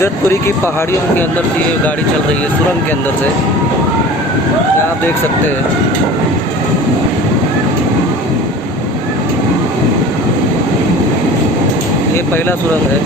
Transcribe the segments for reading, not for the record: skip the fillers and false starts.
इगतपुरी की पहाड़ियों के अंदर से ये गाड़ी चल रही है, सुरंग के अंदर से। आप देख सकते हैं ये पहला सुरंग है।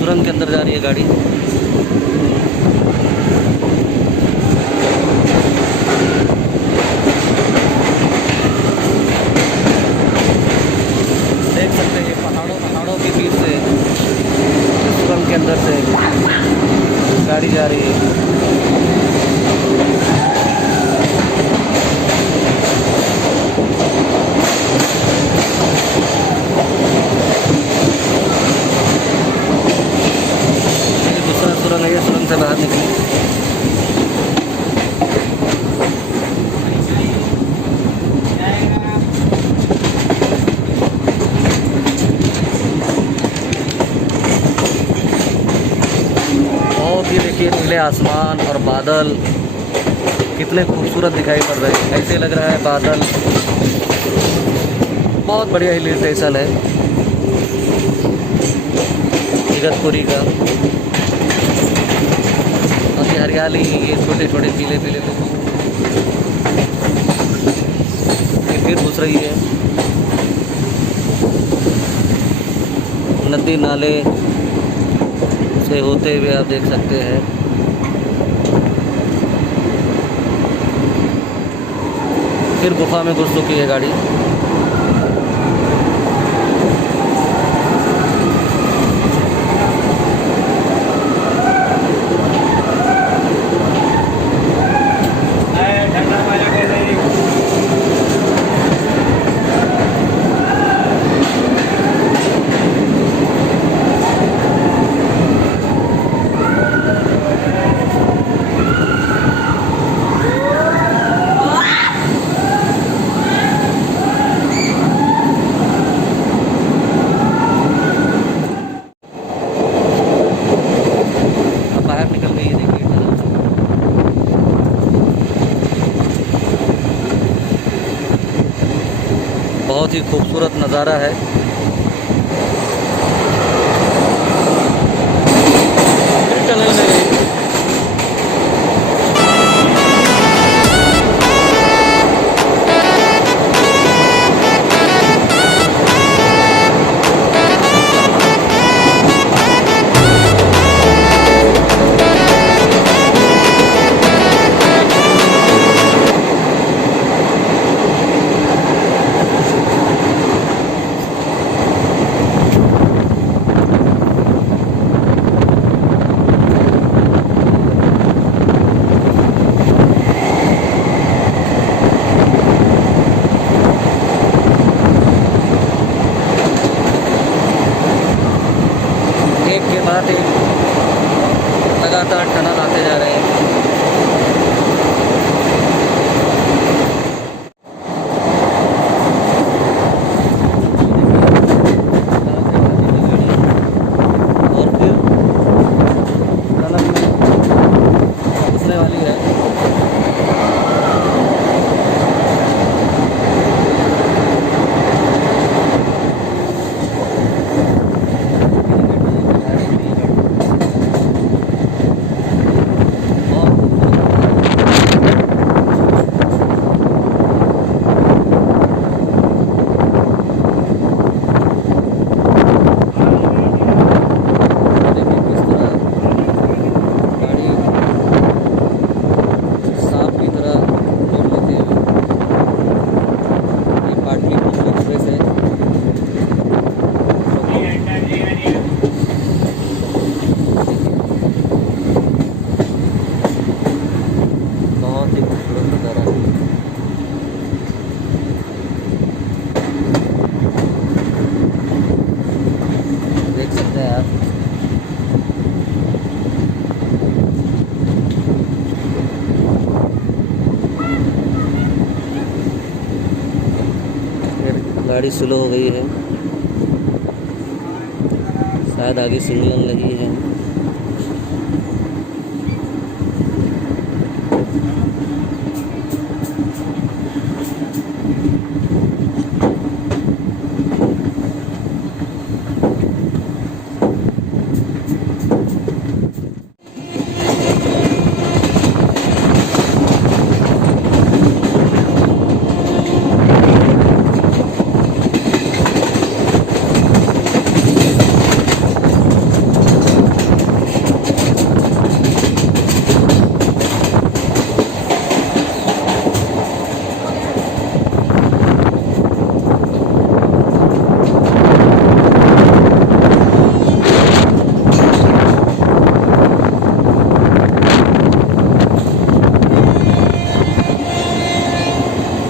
सुरंग के अंदर जा रही है गाड़ी। देख सकते हैं ये पहाड़ों के बीच से सुरंग के अंदर से गाड़ी जा रही है। सुरंग है, ये सुरंग से बाहर निकली। और ये देखिए नीले आसमान और बादल कितने खूबसूरत दिखाई पड़ रहे हैं। ऐसे लग रहा है बादल। बहुत बढ़िया हिल स्टेशन है इगतपुरी का। और ये हरियाली, ये छोटे छोटे पीले पीले ये फिर घुस रही है। नदी नाले से होते हुए आप देख सकते हैं। फिर गुफा में घुस चुकी है गाड़ी। बाहर निकल गई है, देखिए। बहुत ही खूबसूरत नज़ारा है। टनल में गई। एक के बाद एक लगातार टनल आते जा रहे हैं। और फिर टनल में घुसने वाली है। देख सकते हैं आप। गाड़ी स्लो हो गई है, शायद आगे सिग्नल लगी है।